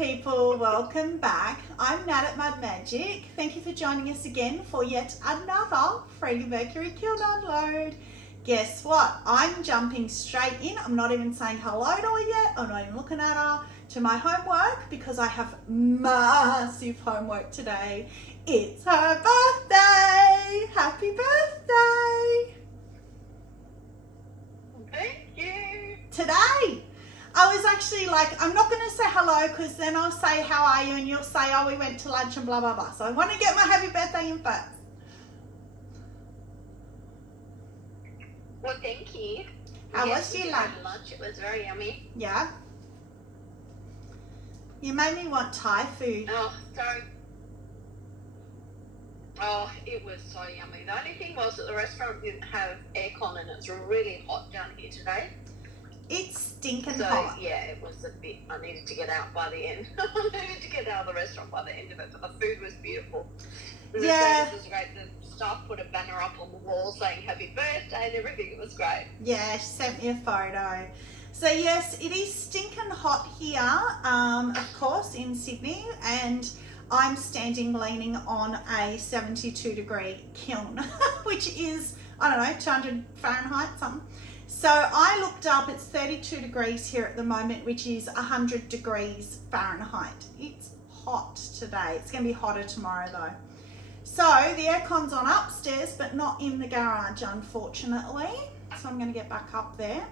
people, welcome back. I'm Nat at Mud Magic. Thank you for joining us again for yet another Freddie Mercury kiln unload. Guess what? I'm jumping straight in. I'm not even saying hello to her yet. I'm not even looking at her, to my homework because I have massive homework today. It's her birthday. Happy birthday. Thank you. Today. I was actually like, I'm not going to say hello because then I'll say, how are you? And you'll say, oh, we went to lunch and blah, blah, blah. So I want to get my happy birthday in first. Well, thank you. How was your lunch? It was very yummy. Yeah. You made me want Thai food. Oh, sorry. Oh, it was so yummy. The only thing was that the restaurant didn't have aircon and it's really hot down here today. It's stinking so, hot. Yeah, it was a bit, I needed to get out by the end. I needed to get out of the restaurant by the end of it, but the food was beautiful. The service was great. The staff put a banner up on the wall saying happy birthday and everything. It was great. Yeah, she sent me a photo. So yes, it is stinking hot here, of course, in Sydney, and I'm standing leaning on a 72 degree kiln, which is, I don't know, 200 Fahrenheit, something. So I looked up, it's 32 degrees here at the moment, which is 100 degrees Fahrenheit. It's hot today. It's going to be hotter tomorrow though. So the aircon's on upstairs, but not in the garage, unfortunately. So I'm going to get back up there.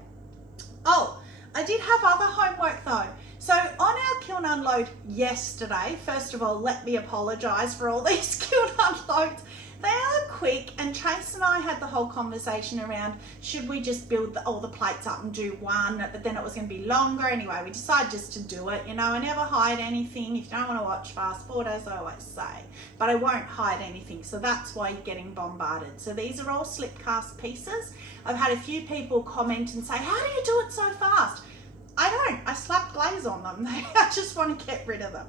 Oh, I did have other homework though. So on our kiln unload yesterday, first of all, let me apologise for all these kiln unloads. They are quick, and Trace and I had the whole conversation around should we just build all the plates up and do one, but then it was going to be longer. Anyway, we decided just to do it. You know, I never hide anything. If you don't want to watch fast forward, as I always say, but I won't hide anything. So that's why you're getting bombarded. So these are all slip cast pieces. I've had a few people comment and say, how do you do it so fast? I don't. I slap glaze on them. I just want to get rid of them.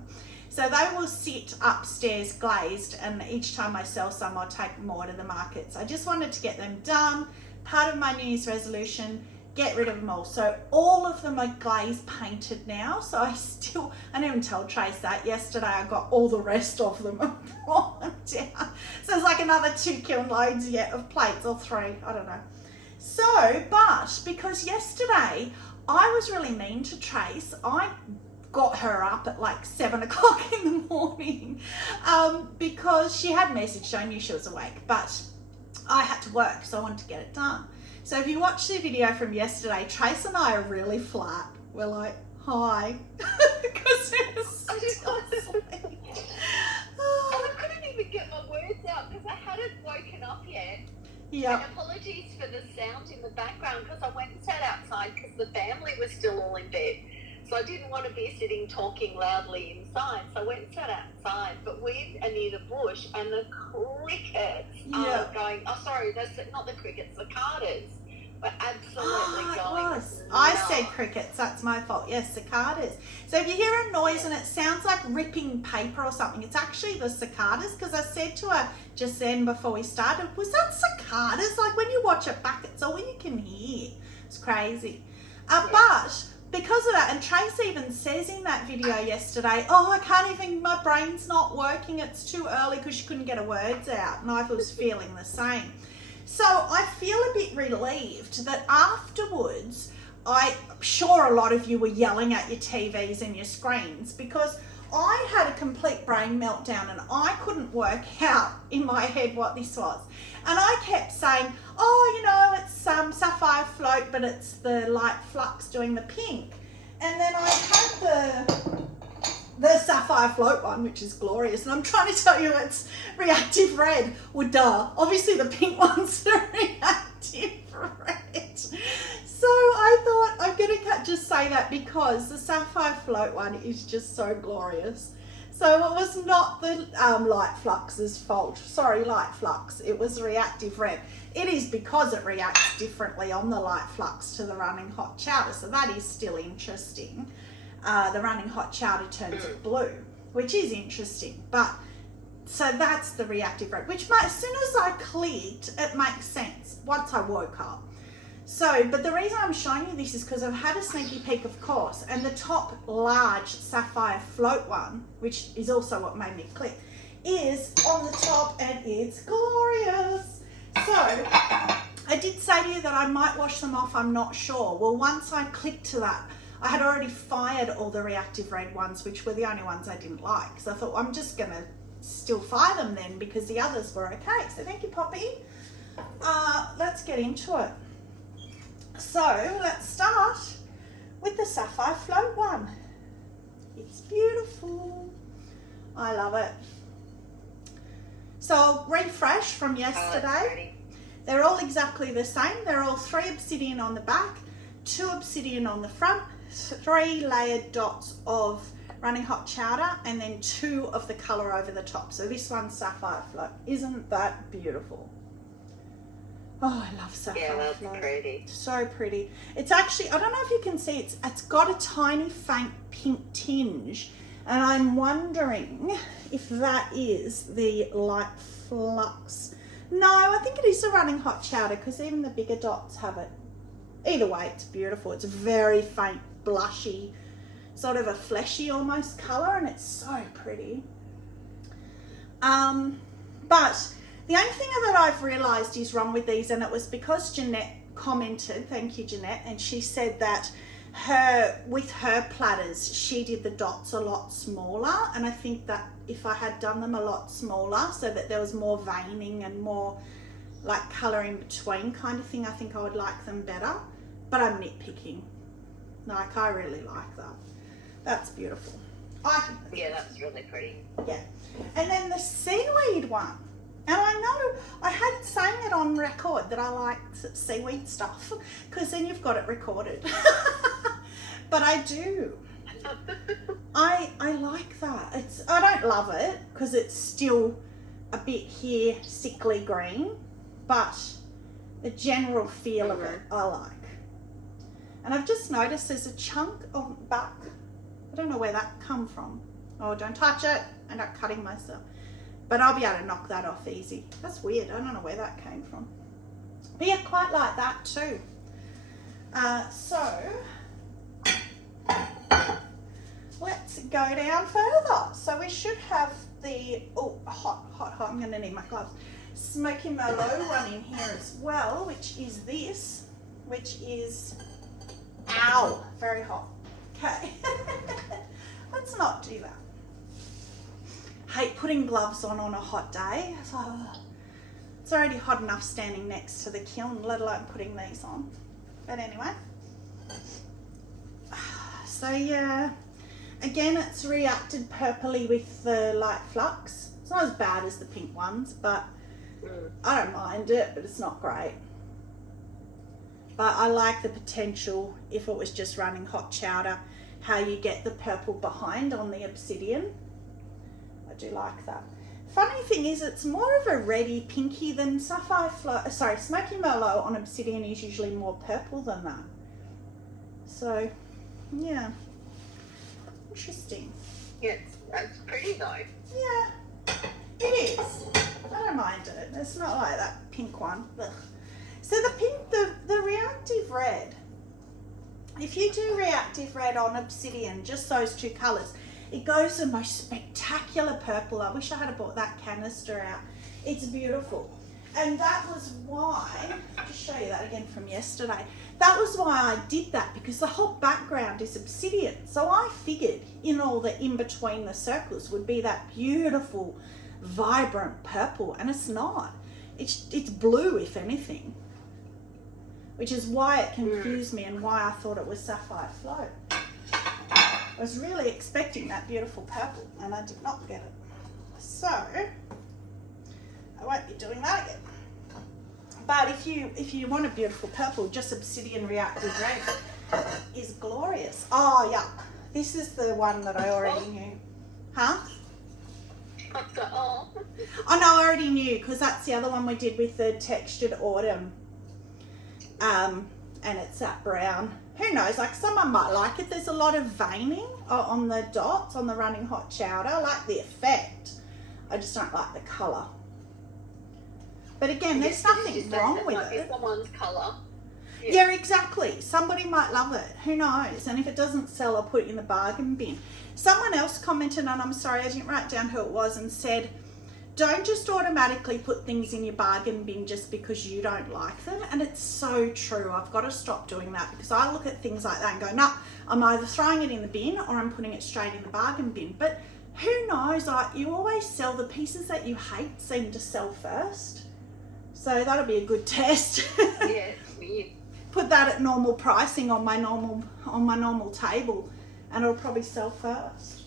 So they will sit upstairs glazed, and each time I sell some, I'll take more to the markets. I just wanted to get them done. Part of my New Year's resolution, get rid of them all. So all of them are glaze painted now. So I didn't even tell Trace that. Yesterday I got all the rest of them and brought them down. So it's like another 2 kiln loads yet of plates, or 3, I don't know. So, but because yesterday I was really mean to Trace, I got her up at like 7 o'clock in the morning because she had messaged, so I knew she was awake, but I had to work, so I wanted to get it done. So if you watch the video from yesterday, Trace and I are really flat. We're like, hi, because it was still asleep. I couldn't even get my words out because I hadn't woken up yet. Yeah. And apologies for the sound in the background because I went and sat outside because the family was still all in bed. So I didn't want to be sitting talking loudly inside. So I went and sat outside. But we are near the bush and the crickets are going, oh, sorry, that's not the crickets, the cicadas were absolutely going nuts. I said crickets, that's my fault. Yes, cicadas. So if you hear a noise and it sounds like ripping paper or something, it's actually the cicadas, because I said to her just then before we started, was that cicadas? Like when you watch it back, it's all you can hear. It's crazy. But because of that, and Trace even says in that video yesterday, oh, I can't even, my brain's not working, it's too early, because she couldn't get her words out, and I was feeling the same. So I feel a bit relieved that afterwards, I'm sure a lot of you were yelling at your TVs and your screens, because I had a complete brain meltdown and I couldn't work out in my head what this was. And I kept saying, oh, you know, it's sapphire float, but it's the light flux doing the pink. And then I had the sapphire float one, which is glorious. And I'm trying to tell you it's reactive red. Well, duh. Obviously the pink one's the reactive red. So I thought I'm going to just say that because the sapphire float one is just so glorious. So it was not the light flux's fault. Sorry, light flux. It was reactive red. It is because it reacts differently on the light flux to the running hot chowder. So that is still interesting. The running hot chowder turns blue, which is interesting. But so that's the reactive red, which as soon as I clicked, it makes sense once I woke up. So, but the reason I'm showing you this is because I've had a sneaky peek, of course, and the top large sapphire float one, which is also what made me click, is on the top, and it's glorious. So I did say to you that I might wash them off, I'm not sure. Well, once I clicked to that, I had already fired all the reactive red ones, which were the only ones I didn't like. So I thought, well, I'm just going to still fire them then because the others were okay. So thank you, Poppy. Let's get into it. So let's start with the sapphire float one. It's beautiful. I love it. So I'll refresh from yesterday. They're all exactly the same. They're all 3 obsidian on the back, 2 obsidian on the front, 3 layered dots of running hot chowder, and then 2 of the colour over the top. So this one's sapphire float. Isn't that beautiful? Oh, I love sapphire float. That's pretty. So pretty. It's actually, I don't know if you can see, it's got a tiny faint pink tinge, and I'm wondering if that is the light flux. No, I think it is the running hot chowder because even the bigger dots have it. Either way, it's beautiful. It's a very faint, blushy, sort of a fleshy almost colour, and it's so pretty. But the only thing that I've realised is wrong with these, and it was because Jeanette commented, thank you Jeanette, and she said that with her platters, she did the dots a lot smaller, and I think that if I had done them a lot smaller so that there was more veining and more like colour in between kind of thing, I think I would like them better. But I'm nitpicking. Like, I really like that. That's beautiful. Yeah, that's really pretty. Yeah. And then the seaweed one. And I know I had saying it on record that I liked seaweed stuff because then you've got it recorded. But I do. I like that. I don't love it because it's still a bit here sickly green, but the general feel of it I like. And I've just noticed there's a chunk of back. I don't know where that come from. Oh, don't touch it. I'm not cutting myself. But I'll be able to knock that off easy. That's weird. I don't know where that came from. But yeah, quite like that too. So let's go down further. So we should have the, hot, I'm going to need my gloves. Smoky Merlot one in here as well, which is this, which is, ow, very hot. Okay, let's not do that. Hate putting gloves on a hot day. It's already hot enough standing next to the kiln, let alone putting these on. But anyway, so yeah, again it's reacted purpley with the light flux. It's not as bad as the pink ones, but I don't mind it, but it's not great. But I like the potential, if it was just running hot chowder, how you get the purple behind on the obsidian. I do like that. Funny thing is, it's more of a reddy pinky than sapphire float. Sorry, Smoky Merlot on obsidian is usually more purple than that. So, yeah, interesting. Yeah, it's pretty though. Yeah, it is. I don't mind it. It's not like that pink one. Ugh. So the pink, the reactive red. If you do reactive red on obsidian, just those 2 colours, it goes the most spectacular purple. I wish I had bought that canister out. It's beautiful. And that was why, I'll just show you that again from yesterday. That was why I did that, because the whole background is obsidian. So I figured in all the in between the circles would be that beautiful, vibrant purple, and it's not. It's blue, if anything. Which is why it confused me and why I thought it was sapphire float. I was really expecting that beautiful purple and I did not get it. So I won't be doing that again. But if you want a beautiful purple, just obsidian reactive red is glorious. Oh yuck. This is the one that I already knew. Huh? Oh no, I already knew because that's the other one we did with the textured autumn. And it's that brown. Who knows, like someone might like it. There's a lot of veining on the dots on the running hot chowder. I like the effect. I just don't like the colour. But again, there's nothing wrong with it. Someone's colour. Yeah, exactly. Somebody might love it. Who knows? And if it doesn't sell, I'll put it in the bargain bin. Someone else commented, and I'm sorry, I didn't write down who it was, and said, don't just automatically put things in your bargain bin just because you don't like them. And it's so true. I've got to stop doing that, because I look at things like that and go, nah, I'm either throwing it in the bin or I'm putting it straight in the bargain bin. But who knows? Like, you always sell the pieces that you hate seem to sell first. So that'll be a good test. Yeah, it's weird. Put that at normal pricing on my normal table, and it'll probably sell first.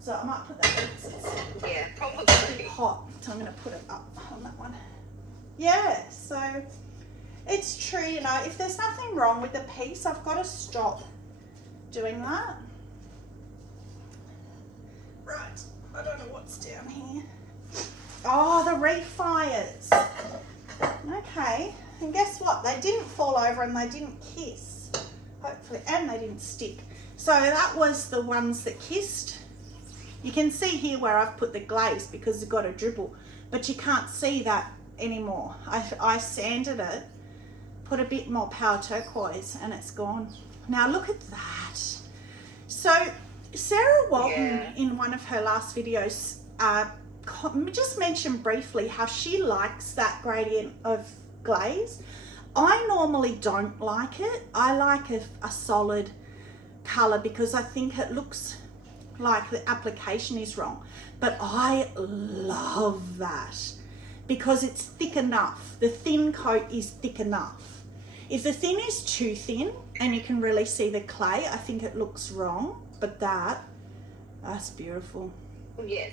So I might put that in. Yeah, probably. It's pretty hot, so I'm going to put it up on that one. Yeah, so it's true, you know, if there's nothing wrong with the piece, I've got to stop doing that. Right, I don't know what's down here. Oh, the refires. Okay, and guess what? They didn't fall over and they didn't kiss, hopefully, and they didn't stick. So that was the ones that kissed. You can see here where I've put the glaze because it's got a dribble, but you can't see that anymore. I sanded it, put a bit more power turquoise, and it's gone. Now look at that. So Sarah Walton, in one of her last videos, just mentioned briefly how she likes that gradient of glaze. I normally don't like it. I like a solid colour because I think it looks like the application is wrong. But I love that because it's thick enough. The thin coat is thick enough. If the thin is too thin and you can really see the clay, I think it looks wrong. But that's beautiful. Yes,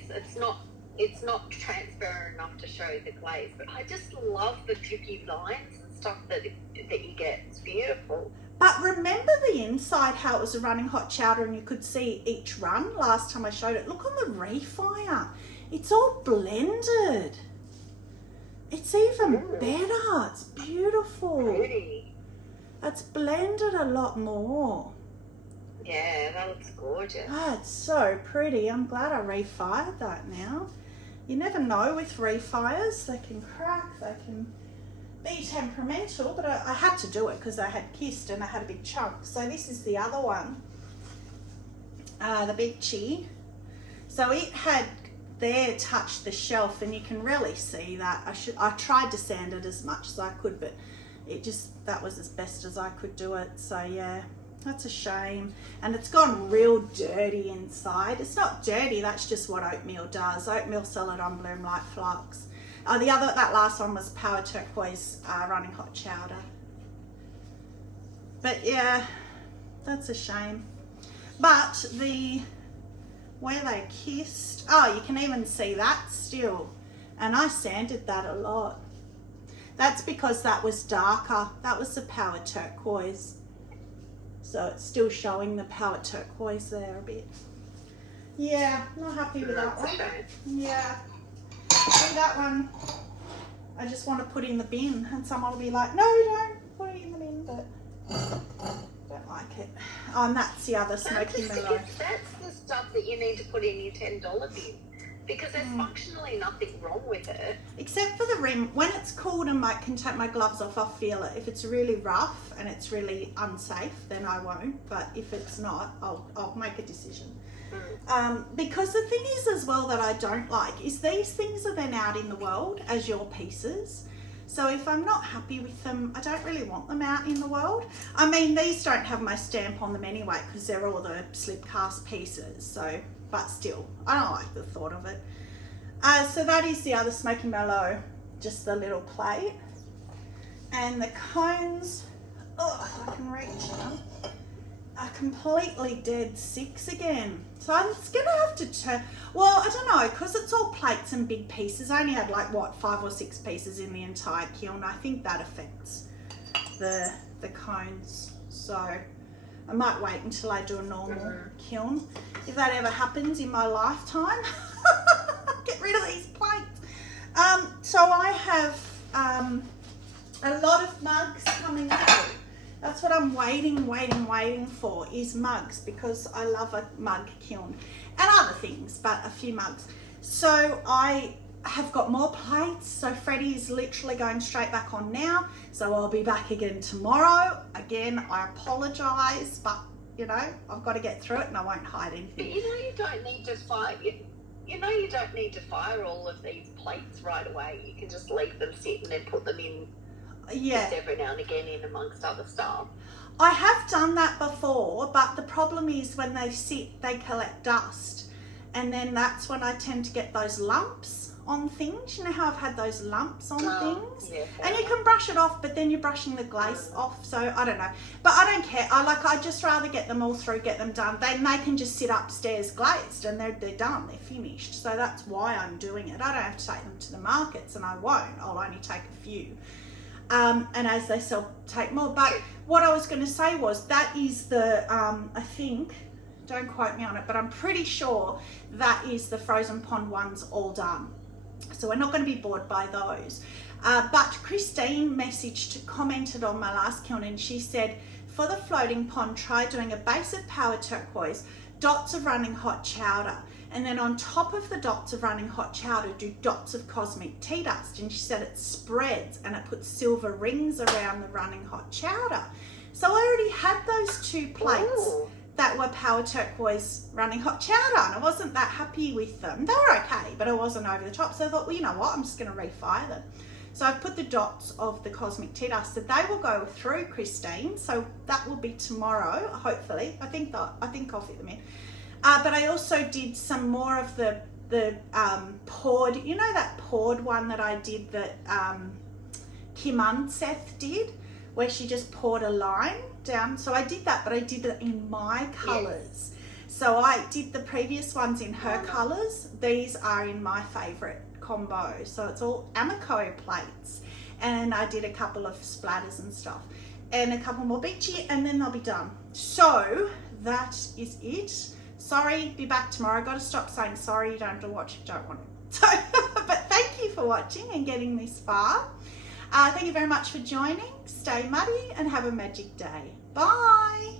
it's not transparent enough to show the glaze, but I just love the drippy lines and stuff that you get. It's beautiful. But remember the inside, how it was a running hot chowder and you could see each run last time I showed it. Look on the refire. It's all blended. It's even better. It's beautiful. Pretty. It's blended a lot more. Yeah, that looks gorgeous. Oh, it's so pretty. I'm glad I refired that now. You never know with refires. They can crack, they can be temperamental, but I had to do it because I had kissed and I had a big chunk. So this is the other one, the big chi. So it had there touched the shelf, and you can really see that. I tried to sand it as much as I could, but that was as best as I could do it. So yeah, that's a shame. And it's gone real dirty inside. It's not dirty, that's just what oatmeal does. Oatmeal solid on bloom light flux. That last one was power turquoise running hot chowder. But yeah, that's a shame. But where they kissed, you can even see that still. And I sanded that a lot. That's because that was darker. That was the power turquoise. So it's still showing the power turquoise there a bit. Yeah, not happy with that one. Yeah. See that one, I just want to put in the bin, and someone will be like, no, don't put it in the bin, but don't like it. Oh, and that's the other smoky mellow. That's the stuff that you need to put in your $10 bin, because there's functionally nothing wrong with it. Except for the rim. When it's cooled and I can take my gloves off, I'll feel it. If it's really rough and it's really unsafe, then I won't. But if it's not, I'll make a decision. Because the thing is as well that I don't like is these things are then out in the world as your pieces. So if I'm not happy with them, I don't really want them out in the world. I mean, these don't have my stamp on them anyway because they're all the slip cast pieces. So, but still, I don't like the thought of it. So that is the other smoky mellow, just the little plate. And the cones, I can reach them, are completely dead 6 again. So I'm just gonna have to turn, well, I don't know, because it's all plates and big pieces. I only had like, 5 or 6 pieces in the entire kiln. I think that affects the cones. So I might wait until I do a normal kiln. If that ever happens in my lifetime, get rid of these plates. So I have a lot of mugs coming through. That's what I'm waiting for is mugs, because I love a mug kiln and other things, but a few mugs. So I have got more plates, so Freddie is literally going straight back on now, so I'll be back again tomorrow. Again, I apologise, but you know, I've got to get through it and I won't hide anything. But you know, you don't need to fire. You know, you don't need to fire all of these plates right away. You can just leave them sit and then put them in. Yeah. Just every now and again in amongst other stuff. I have done that before, but the problem is when they sit, they collect dust, and then that's when I tend to get those lumps on things. You know how I've had those lumps on things? Yeah, and you can brush it off, but then you're brushing the glaze off, so I don't know. But I don't care. I'd just rather get them all through, get them done. They can just sit upstairs glazed and they're done, they're finished. So that's why I'm doing it. I don't have to take them to the markets, and I won't. I'll only take a few. And as they sell, take more. But what I was going to say was that is the, I think, don't quote me on it, but I'm pretty sure that is the frozen pond ones all done. So we're not going to be bored by those. But Christine commented on my last kiln, and she said, for the floating pond, try doing a base of power turquoise, dots of running hot chowder, and then on top of the dots of running hot chowder, do dots of cosmic tea dust. And she said it spreads and it puts silver rings around the running hot chowder. So I already had those 2 plates that were power turquoise running hot chowder, and I wasn't that happy with them. They were okay, but I wasn't over the top. So I thought, well, you know what, I'm just going to refire them. So I've put the dots of the cosmic tea dust, so they will go through, Christine. So that will be tomorrow, hopefully. I think I'll fit them in. But I also did some more of the poured, you know, that poured one that I did that Kim Unseth did, where she just poured a line down. So I did that, but I did it in my colours. Yes. So I did the previous ones in her colours. These are in my favourite combo. So it's all Amaco plates. And I did a couple of splatters and stuff. And a couple more beachy, and then they'll be done. So that is it. Sorry, be back tomorrow. Got to stop saying sorry. You don't have to watch if you don't want to. So, but thank you for watching and getting this far. Thank you very much for joining. Stay muddy and have a magic day. Bye.